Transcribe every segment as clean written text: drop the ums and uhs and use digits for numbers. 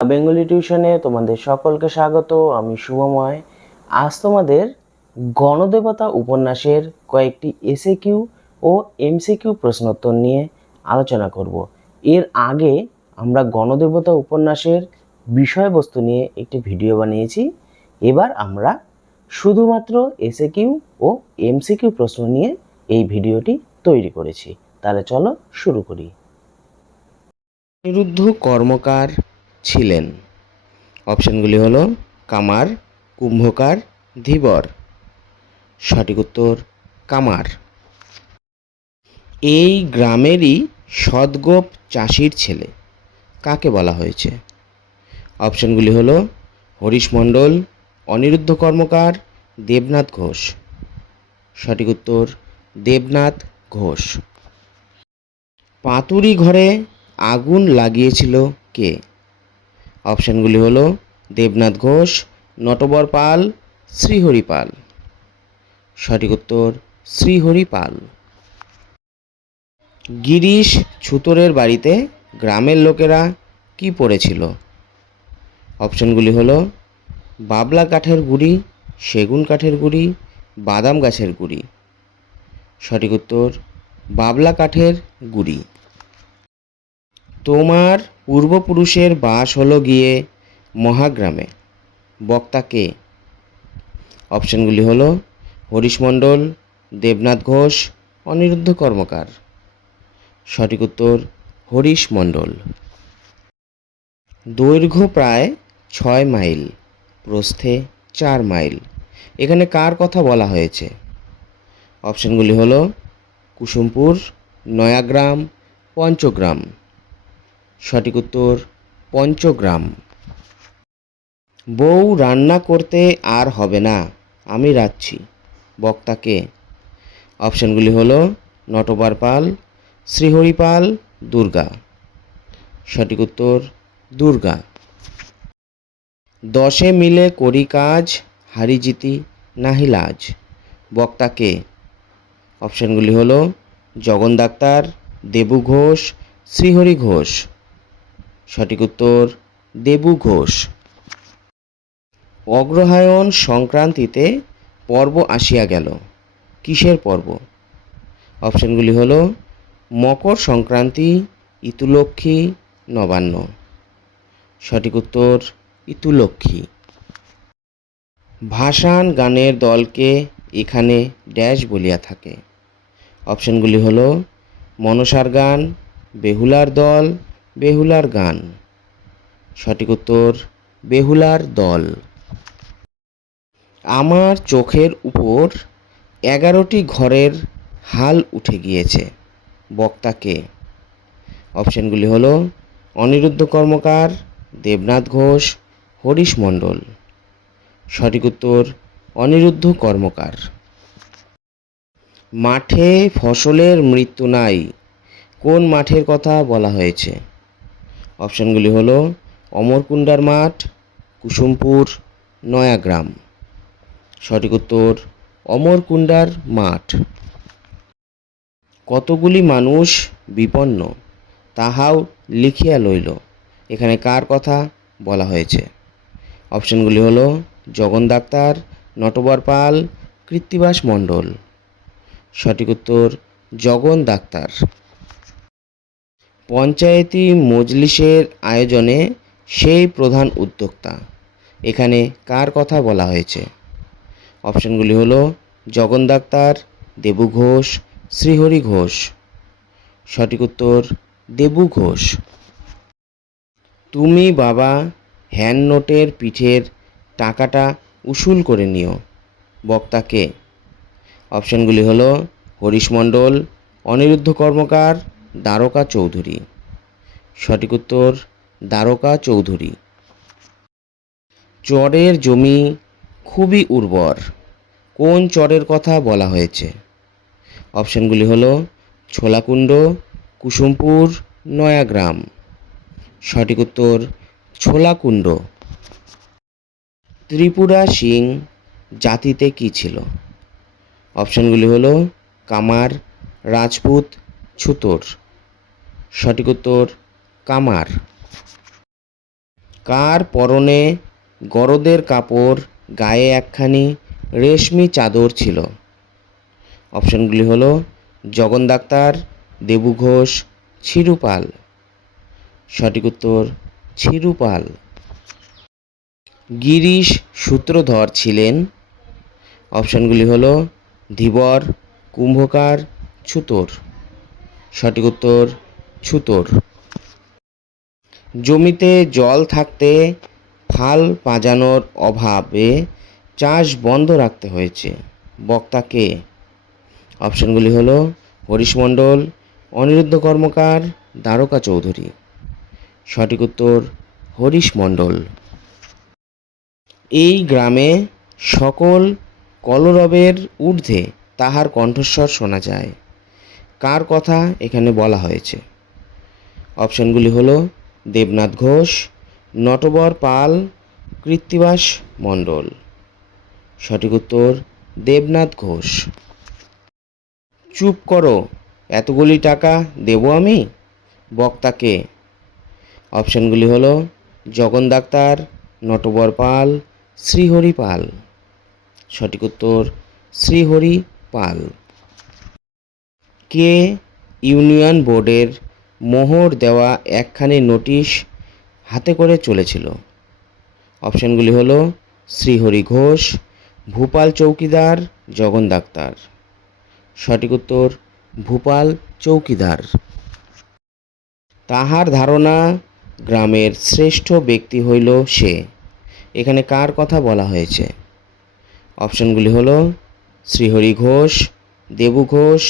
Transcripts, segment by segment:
Bengali টিউশনে তোমাদের সকলকে স্বাগত। আমি শুভময়। আজ তোমাদের গণদেবতা উপন্যাসের কয়েকটি এসএকিউ ও এমসিকিউ প্রশ্নোত্তর নিয়ে আলোচনা করব। এর আগে আমরা গণদেবতা উপন্যাসের বিষয়বস্তু নিয়ে একটি ভিডিও বানিয়েছি। এবার আমরা শুধুমাত্র এসএকিউ ও এমসিকিউ প্রশ্ন নিয়ে এই ভিডিওটি তৈরি করেছি। তাহলে চলো শুরু করি। অনিরুদ্ধ কর্মকার ছিলেন? অপশানগুলি হলো কামার, কুম্ভকার, ধীবর। সঠিক উত্তর কামার। এই গ্রামেরই সদগোপ চাষির ছেলে কাকে বলা হয়েছে? অপশানগুলি হলো হরিশ মণ্ডল, অনিরুদ্ধ কর্মকার, দেবনাথ ঘোষ। সঠিক উত্তর দেবনাথ ঘোষ। পাতুরি ঘরে আগুন লাগিয়েছিল কে? অপশানগুলি হলো দেবনাথ ঘোষ, নটবর পাল, শ্রীহরি পাল। সঠিক উত্তর শ্রীহরি পাল। গিরিশ ছুতোরের বাড়িতে গ্রামের লোকেরা কি পড়েছিল? অপশানগুলি হলো বাবলা কাঠের গুঁড়ি, সেগুন কাঠের গুঁড়ি, বাদাম গাছের গুঁড়ি। সঠিক উত্তর বাবলা কাঠের গুঁড়ি। তোমার পূর্বপুরুষের বাস হলো গিয়ে মহাগ্রামে, বক্তা কে? অপশানগুলি হলো হরিশ মণ্ডল, দেবনাথ ঘোষ, অনিরুদ্ধ কর্মকার। সঠিক উত্তর হরিশ মণ্ডল। দৈর্ঘ্য প্রায় 6 মাইল, প্রস্থে 4 মাইল। এখানে কার কথা বলা হয়েছে? অপশানগুলি হলো কুসুমপুর, নয়াগ্রাম, পঞ্চগ্রাম। সঠিক উত্তর পঞ্চগ্রাম। বউ রান্না করতে আর হবে না, আমি রাঁধছি, বক্তা কে? অপশানগুলি হলো নটবর পাল, শ্রীহরি পাল, দুর্গা। সঠিক উত্তর দুর্গা। 10 মিলে করি কাজ, হারি জিতি নাহি লাজ, বক্তা কে? অপশানগুলি হলো জগন ডাক্তার, দেবু ঘোষ, শ্রীহরি ঘোষ। সঠিক উত্তর দেবু ঘোষ। অগ্রহায়ণ সংক্রান্তিতে পর্ব আসিয়া গেল, কিসের পর্ব? অপশানগুলি হলো মকর সংক্রান্তি, ইতুলক্ষ্মী, নবান্ন। সঠিক উত্তর ইতুলক্ষ্মী। ভাসান গানের দলকে এখানে ড্যাশ বলিয়া থাকে? অপশানগুলি হলো মনসার গান, বেহুলার দল, বেহুলার গান। সঠিক উত্তর বেহুলার দল। আমার চোখের উপর 11টি ঘরের হাল উঠে গিয়েছে, বক্তা কে? অপশানগুলি হলো অনিরুদ্ধ কর্মকার, দেবনাথ ঘোষ, হরিশ মণ্ডল। সঠিক উত্তর অনিরুদ্ধ কর্মকার। মাঠে ফসলের মৃত্যু নাই, কোন মাঠের কথা বলা হয়েছে? অপশানগুলি হলো অমরকুণ্ডার মাঠ, কুসুমপুর, নয়াগ্রাম। সঠিক উত্তর অমরকুণ্ডার মাঠ। কতগুলি মানুষ বিপন্ন, তাহাও লিখিয়া লইল, এখানে কার কথা বলা হয়েছে? অপশানগুলি হলো জগন ডাক্তার, নটবর পাল, কৃত্তিবাস মণ্ডল। সঠিক উত্তর জগন ডাক্তার। পঞ্চায়েতি মজলিসের আয়োজনে সেই প্রধান উদ্যোক্তা, এখানে কার কথা বলা হয়েছে? অপশানগুলি হলো জগন ডাক্তার, দেবু ঘোষ, শ্রীহরি ঘোষ। সঠিক উত্তর দেবু ঘোষ। তুমি বাবা হ্যান্ড নোটের পিঠের টাকাটা উসুল করে নিও, বক্তা কে? অপশানগুলি হলো হরিশ মণ্ডল, অনিরুদ্ধ কর্মকার, দ্বারকা চৌধুরী। সঠিক উত্তর দ্বারকা চৌধুরী। চরের জমি খুবই উর্বর, কোন চরের কথা বলা হয়েছে? অপশানগুলি হলো ছোলাকুণ্ড, কুসুমপুর, নয়াগ্রাম। সঠিক উত্তর ছোলাকুণ্ড। ত্রিপুরা সিং জাতিতে কি ছিল? অপশানগুলি হলো কামার, রাজপুত, ছুতোর। সঠিক উত্তর কামার। কার পরনে গরদের কাপড়, গায়ে একখানি রেশমি চাদর ছিল? অপশনগুলি হলো জগন ডাক্তার, দেবু ঘোষ, ছিরু পাল। সঠিক উত্তর ছিরু পাল। গিরিশ সূত্রধর ছিলেন? অপশনগুলি হলো ধীবর, কুম্ভকার, ছুতোর। সঠিক উত্তর ছুতোর। জমিতে জল থাকতে ফাল পাজানোর অভাবে চাষ বন্ধ রাখতে হয়েছে, বক্তা কে? অপশনগুলি হলো হরিশ মণ্ডল, অনিরুদ্ধ কর্মকার, দ্বারকা চৌধুরী। সঠিক উত্তর হরিশ মণ্ডল। এই গ্রামে সকল কলরবের ঊর্ধ্বে তাহার কণ্ঠস্বর শোনা যায়, কার কথা এখানে বলা হয়েছে? অপশনগুলি হলো দেবনাথ ঘোষ, নটবর পাল, কৃত্তিবাস মণ্ডল। সঠিক উত্তর দেবনাথ ঘোষ। চুপ করো, এতগুলি টাকা দেব আমি, বক্তা কে? অপশনগুলি হলো জগন ডাক্তার, নটবর পাল, শ্রীহরি পাল। সঠিক উত্তর শ্রীহরি পাল। কে ইউনিয়ন বোর্ডের মোহর দেওয়া একখানি নোটিশ হাতে করে চলেছিল? অপশনগুলি হলো শ্রীহরি ঘোষ, ভূপাল চৌকিদার, জগন ডাক্তার। সঠিক উত্তর ভূপাল চৌকিদার। তাহার ধারণা গ্রামের শ্রেষ্ঠ ব্যক্তি হইল সে, এখানে কার কথা বলা হয়েছে? অপশনগুলি হলো শ্রীহরি ঘোষ, দেবু ঘোষ,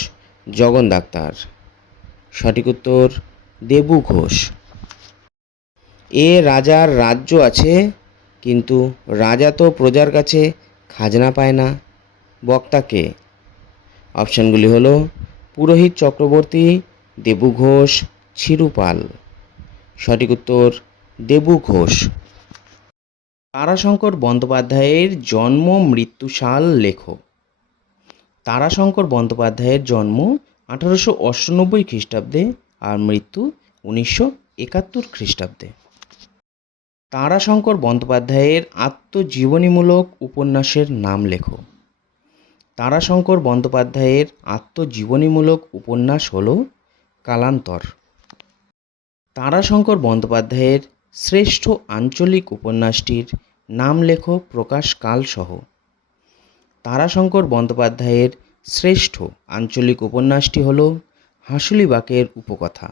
জগন ডাক্তার। সঠিক উত্তর দেবু ঘোষ। এ রাজার রাজ্য আছে, কিন্তু রাজা তো প্রজার কাছে খাজনা পায় না, বক্তা কে? অপশনগুলি হলো পুরোহিত চক্রবর্তী, দেবু ঘোষ, ছিরু পাল। সঠিক উত্তর দেবু ঘোষ। তারাশঙ্কর বন্দ্যোপাধ্যায়ের জন্ম মৃত্যু সাল লেখো। তারাশঙ্কর বন্দ্যোপাধ্যায়ের জন্ম 1898 খ্রিস্টাব্দে আর মৃত্যু 1971 খ্রিস্টাব্দে। তারাশঙ্কর বন্দ্যোপাধ্যায়ের আত্মজীবনীমূলক উপন্যাসের নাম লেখো। তারাশঙ্কর বন্দ্যোপাধ্যায়ের আত্মজীবনীমূলক উপন্যাস হল কালান্তর। তারাশঙ্কর বন্দ্যোপাধ্যায়ের শ্রেষ্ঠ আঞ্চলিক উপন্যাসটির নাম লেখো প্রকাশকাল সহ। তারাশঙ্কর বন্দ্যোপাধ্যায়ের শ্রেষ্ঠ আঞ্চলিক উপন্যাসটি হল হাঁসুলিবাকের উপকথা।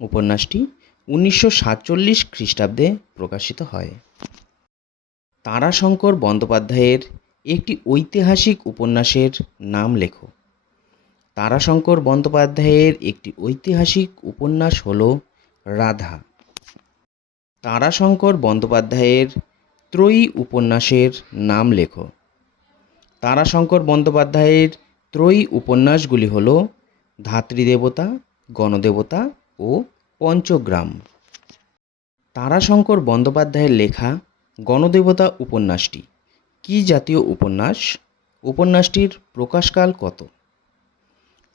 উপন্যাসটি 1947 খ্রিস্টাব্দে প্রকাশিত হয়। তারাশঙ্কর বন্দ্যোপাধ্যায়ের একটি ঐতিহাসিক উপন্যাসের নাম লেখো। তারাশঙ্কর বন্দ্যোপাধ্যায়ের একটি ঐতিহাসিক উপন্যাস হল রাধা। তারাশঙ্কর বন্দ্যোপাধ্যায়ের ত্রয়ী উপন্যাসের নাম লেখো। তারাশঙ্কর বন্দ্যোপাধ্যায়ের ত্রয়ী উপন্যাসগুলি হল ধাত্রীদেবতা, গণদেবতা ও পঞ্চগ্রাম। তারাশঙ্কর বন্দ্যোপাধ্যায়ের লেখা গণদেবতা উপন্যাসটি কী জাতীয় উপন্যাস? উপন্যাসটির প্রকাশকাল কত?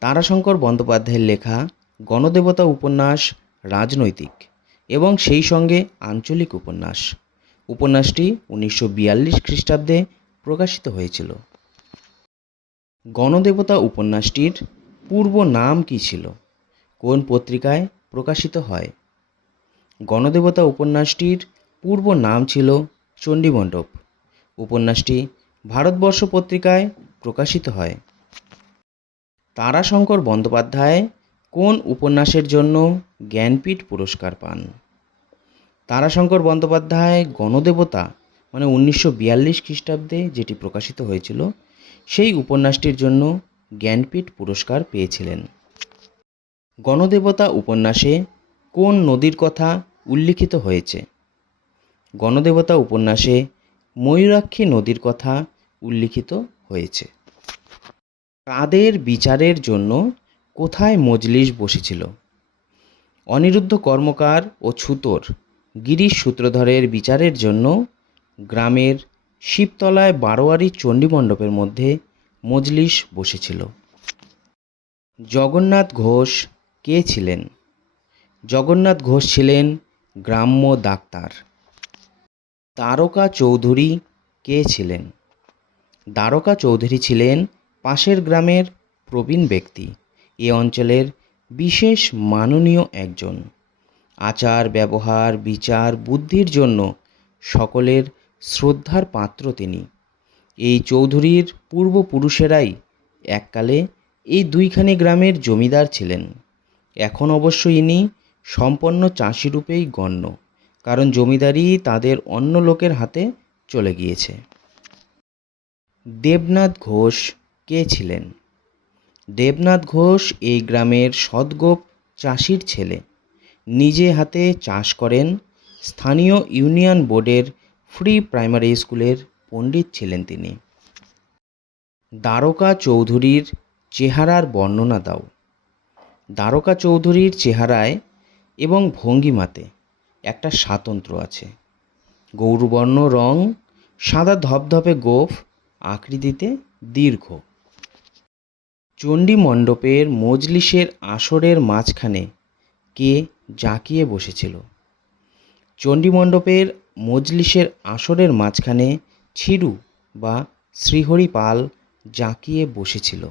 তারাশঙ্কর বন্দ্যোপাধ্যায়ের লেখা গণদেবতা উপন্যাস রাজনৈতিক এবং সেই সঙ্গে আঞ্চলিক উপন্যাস। উপন্যাসটি 1942 খ্রিস্টাব্দে প্রকাশিত হয়েছিল। গণদেবতা উপন্যাসটির পূর্ব নাম কী ছিল? কোন পত্রিকায় প্রকাশিত হয়? গণদেবতা উপন্যাসটির পূর্ব নাম ছিল চণ্ডীমণ্ডপ। উপন্যাসটি ভারতবর্ষ পত্রিকায় প্রকাশিত হয়। তারাশঙ্কর বন্দ্যোপাধ্যায় কোন উপন্যাসের জন্য জ্ঞানপীঠ পুরস্কার পান? তারাশঙ্কর বন্দ্যোপাধ্যায় গণদেবতা 1942 খ্রিস্টাব্দে যেটি প্রকাশিত হয়েছিল সেই উপন্যাসটির জন্য জ্ঞানপীঠ পুরস্কার পেয়েছিলেন। গণদেবতা উপন্যাসে কোন নদীর কথা উল্লিখিত হয়েছে? গণদেবতা উপন্যাসে ময়ূরাক্ষী নদীর কথা উল্লিখিত হয়েছে। কাদের বিচারের জন্য কোথায় মজলিস বসেছিল? অনিরুদ্ধ কর্মকার ও ছুতোর গিরিশ সূত্রধরের বিচারের জন্য গ্রামের শিবতলায় বারোয়ারি চণ্ডীমণ্ডপের মধ্যে মজলিস বসেছিল। জগন্নাথ ঘোষ কে ছিলেন? জগন্নাথ ঘোষ ছিলেন গ্রাম্য ডাক্তার। দ্বারকা চৌধুরী কে ছিলেন? দ্বারকা চৌধুরী ছিলেন পাশের গ্রামের প্রবীণ ব্যক্তি। এ অঞ্চলের বিশেষ মাননীয় একজন। আচার ব্যবহার বিচার বুদ্ধির জন্য সকলের শ্রদ্ধার পাত্র তিনি। এই চৌধুরীর পূর্বপুরুষেরাই এককালে এই দুইখানি গ্রামের জমিদার ছিলেন। এখন অবশ্য ইনি সম্পন্ন চাষিরূপেই গণ্য, কারণ জমিদারি তাদের অন্য লোকের হাতে চলে গিয়েছে। দেবনাথ ঘোষ কে ছিলেন? দেবনাথ ঘোষ এই গ্রামের সৎগোপ চাষির ছেলে। নিজে হাতে চাষ করেন। স্থানীয় ইউনিয়ন বোর্ডের ফ্রি প্রাইমারি স্কুলের পণ্ডিত ছিলেন তিনি। দ্বারকা চৌধুরীর চেহারার বর্ণনা দাও। দ্বারকা চৌধুরীর চেহারায় এবং ভঙ্গিমাতে একটা স্বাতন্ত্র্য আছে। গৌরবর্ণ রং, সাদা ধপধপে গোঁফ, আকৃতিতে দীর্ঘ। চণ্ডী মণ্ডপের মজলিসের আসরের মাঝখানে কে জাঁকিয়ে বসেছিল? চণ্ডী মণ্ডপের মজলিসের আসরের মাঝখানে ছিরু বা শ্রীহরি পাল জাঁকিয়ে বসেছিল।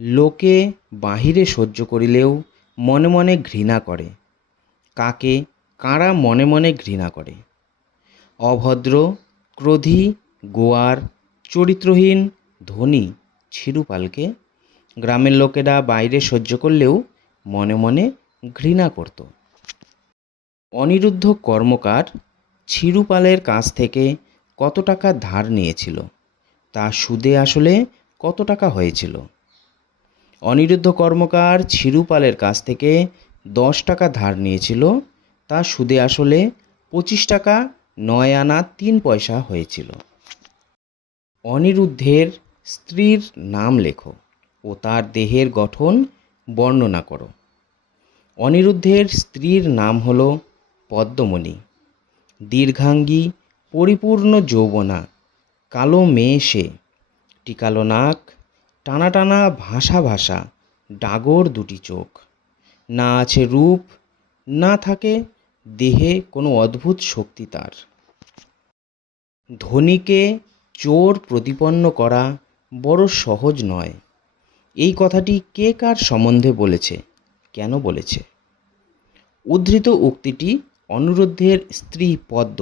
লোকে বাহিরে সহ্য করিলেও মনে মনে ঘৃণা করে। কাকে কারা মনে মনে ঘৃণা করে? অভদ্র, ক্রোধী, গোয়ার, চরিত্রহীন, ধনী ছিরুপালকে গ্রামের লোকেরা বাইরে সহ্য করলেও মনে মনে ঘৃণা করত। অনিরুদ্ধ কর্মকার ছিরুপালের কাছ থেকে কত টাকা ধার নিয়েছিল? তা সুদে আসলে কত টাকা হয়েছিল? অনিরুদ্ধ কর্মকার ছিরুপালের কাছ থেকে 10 টাকা ধার নিয়েছিল। তা সুদে আসলে 25 টাকা 9 আনা 3 পয়সা হয়েছিল। অনিরুদ্ধের স্ত্রীর নাম লেখো ও তার দেহের গঠন বর্ণনা করো। অনিরুদ্ধের স্ত্রীর নাম হল পদ্মমণি। দীর্ঘাঙ্গী, পরিপূর্ণ যৌবনা, কালো মেয়ে সে। টিকালো নাক, টানা টানা ভাসা ভাসা ডাগর দুটি চোখ। না আছে রূপ, না থাকে দেহে কোনো অদ্ভুত শক্তি তার। ধনীকে চোর প্রতিপন্ন করা বড় সহজ নয়। এই কথাটি কে কার সম্বন্ধে বলেছে, কেন বলেছে? উদ্ধৃত উক্তিটি অনিরুদ্ধের স্ত্রী পদ্ম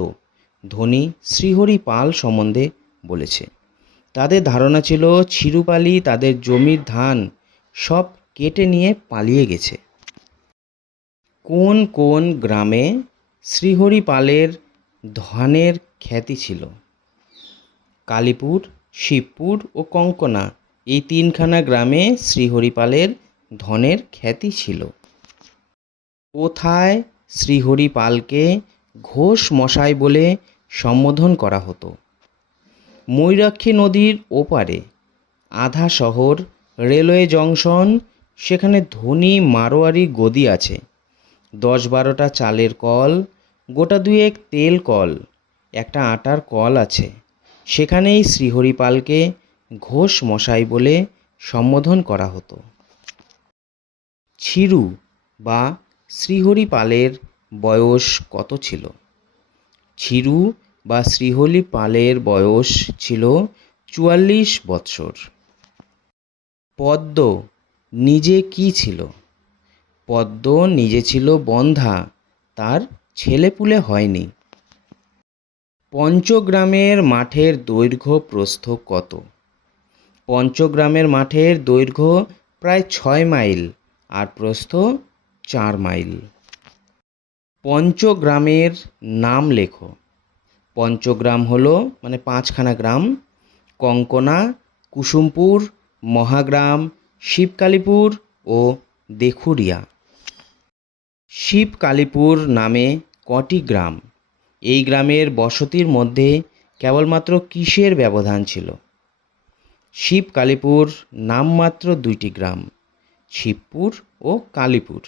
ধনী শ্রীহরি পাল সম্বন্ধে বলেছে। তাদের ধারণা ছিল ছিরুপালি তাদের জমির ধান সব কেটে নিয়ে পালিয়ে গেছে। কোন কোন গ্রামে শ্রীহরি পালের ধানের খ্যাতি ছিল? কালীপুর, শিবপুর ও কঙ্কনা এই 3খানা গ্রামে শ্রীহরি পালের ধনের খ্যাতি ছিল। কোথায় শ্রীহরি পালকে ঘোষ মশাই বলে সম্বোধন করা হতো? ময়ূরাক্ষী নদীর ওপারে আধা শহর, রেলওয়ে জংশন, সেখানে ধনী মারোয়ারি গদি আছে। 10-12টা চালের কল, গোটা 2 তেল কল, একটা আটার কল আছে। সেখানেই শ্রীহরি পালকে ঘোষ মশাই বলে সম্বোধন করা হতো। ছিরু বা শ্রীহরি পালের বয়স কত ছিল? ছিরু বা শ্রীহরি পালের বয়স ছিল 44 বৎসর। পদ্ম নিজে কি ছিল? পদ্ম নিজে ছিল বন্ধ্যা, তার ছেলেপুলে হয়নি। পঞ্চগ্রামের মাঠের দৈর্ঘ্য প্রস্থ কত? পঞ্চগ্রামের মাঠের দৈর্ঘ্য প্রায় 6 মাইল আর প্রস্থ 4 মাইল। পঞ্চগ্রামের নাম লেখো। পঞ্চগ্রাম হলো 5খানা গ্রাম: কঙ্কনা, কুসুমপুর, মহাগ্রাম, শিবকালীপুর ও দেখুরিয়া। শিবকালীপুর নামে কটি গ্রাম? এই গ্রামের বসতির মধ্যে কেবলমাত্র কিসের ব্যবধান ছিল? শিবকালীপুর নামমাত্র 2টি গ্রাম, শিবপুর ও কালীপুর।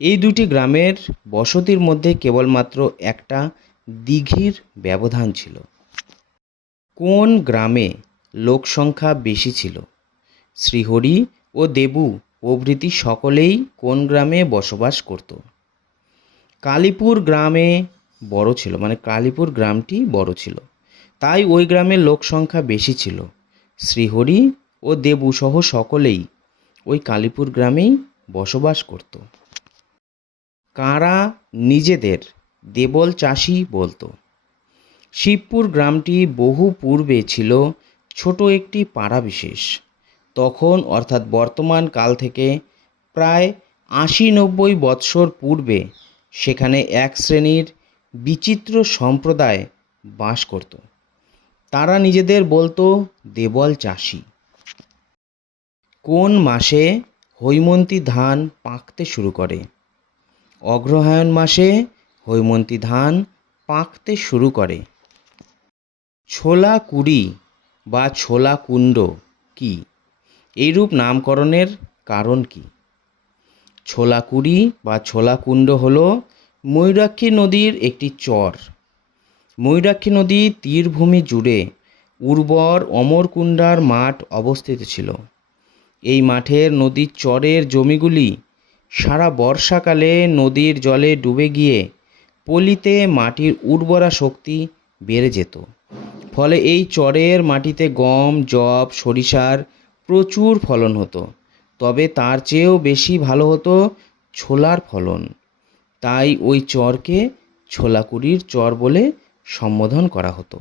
এই 2টি গ্রামের বসতির মধ্যে কেবলমাত্র একটা দিঘির ব্যবধান ছিল। কোন গ্রামে লোকসংখ্যা বেশি ছিল? শ্রীহরি ও দেবু প্রভৃতি সকলেই কোন গ্রামে বসবাস করত? কালীপুর গ্রামে বড় ছিল, মানে কালীপুর গ্রামটি বড় ছিল, তাই ওই গ্রামের লোক সংখ্যা বেশি ছিল। শ্রীহরি ও দেবু সহ সকলেই ওই কালীপুর গ্রামেই বসবাস করত। কারা নিজেদের দেবল চাষি বলতো। শিবপুর গ্রামটি বহু পূর্বে ছিল ছোট একটি পাড়া বিশেষ। তখন অর্থাৎ বর্তমান কাল থেকে প্রায় ৮০-৯০ বৎসর পূর্বে সেখানে এক শ্রেণীর বিচিত্র সম্প্রদায় বাস করত। তারা নিজেদের বলতো দেবল চাষি। কোন মাসে হৈমন্তী ধান পাকতে শুরু করে? অগ্রহায়ণ মাসে হৈমন্তী ধান পাকতে শুরু করে। ছোলা কুড়ি বা ছোলা কুণ্ড কি? এইরূপ নামকরণের কারণ কি? ছোলা কুড়ি বা ছোলা কুণ্ড হল ময়ূরাক্ষী নদীর একটি চর। ময়ূরাক্ষী নদীর তীরভূমি জুড়ে উর্বর অমরকুণ্ডার মাঠ অবস্থিত ছিল। এই মাঠের নদীর চরের জমিগুলি সারা বর্ষাকালে নদীর জলে ডুবে গিয়ে পলিতে মাটির উর্বরা শক্তি বেড়ে যেত। ফলে এই চরের মাটিতে গম, যব, সরিষার প্রচুর ফলন হতো। তবে তার চেয়েও বেশি ভালো হতো ছোলার ফলন। তাই ওই চরকে ছোলাকুড়ির চর বলে সম্বোধন করা হতো।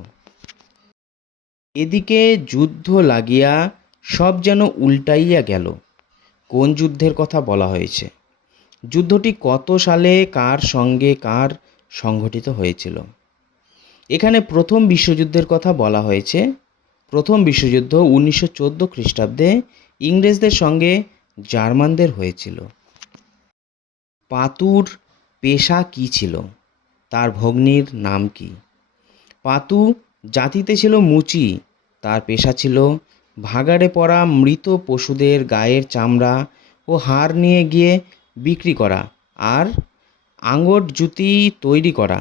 এদিকে যুদ্ধ লাগিয়া সব যেন উল্টাইয়া গেল। কোন যুদ্ধের কথা বলা হয়েছে? যুদ্ধটি কত সালে কার সঙ্গে কার সংঘটিত হয়েছিল? এখানে প্রথম বিশ্বযুদ্ধের কথা বলা হয়েছে। প্রথম বিশ্বযুদ্ধ 1914 খ্রিস্টাব্দে ইংরেজদের সঙ্গে জার্মানদের হয়েছিল। পাতুর পেশা কী ছিল? তার ভগ্নীর নাম কি? পাতু জাতিতে ছিল মুচি। তার পেশা ছিল ভাগাড়ে পড়া মৃত পশুদের গায়ের চামড়া ও হাড় নিয়ে গিয়ে বিক্রি করা আর আঙট জুতি তৈরি করা।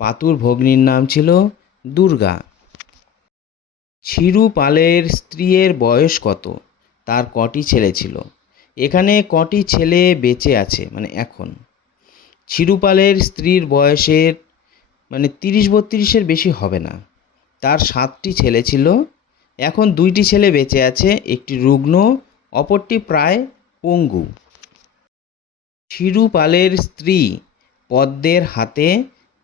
পাতুর ভগ্নীর নাম ছিল দুর্গা। ছিরুপালের স্ত্রীর বয়স কত? তার কটি ছেলে ছিল? এখানে কটি ছেলে বেঁচে আছে মানে এখন? ছিরুপালের স্ত্রীর বয়সের মানে 30-32-এর বেশি হবে না। তার 7টি ছেলে ছিল। এখন 2টি ছেলে বেঁচে আছে, একটি রুগ্ন, অপরটি প্রায় পঙ্গু। ছিরুপালের স্ত্রী পদ্মের হাতে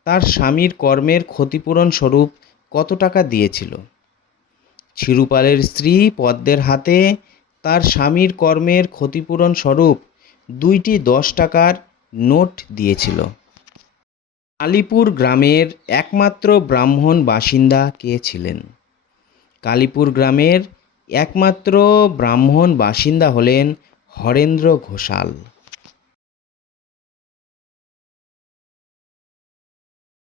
তার স্বামীর কর্মের ক্ষতিপূরণ স্বরূপ কত টাকা দিয়েছিল? ছিরুপালের স্ত্রী পদ্মের হাতে তার স্বামীর কর্মের ক্ষতিপূরণ স্বরূপ 2টি 10 টাকার নোট দিয়েছিল। কালীপুর গ্রামের একমাত্র ব্রাহ্মণ বাসিন্দা কে ছিলেন? কালীপুর গ্রামের একমাত্র ব্রাহ্মণ বাসিন্দা হলেন হরেন্দ্র ঘোষাল।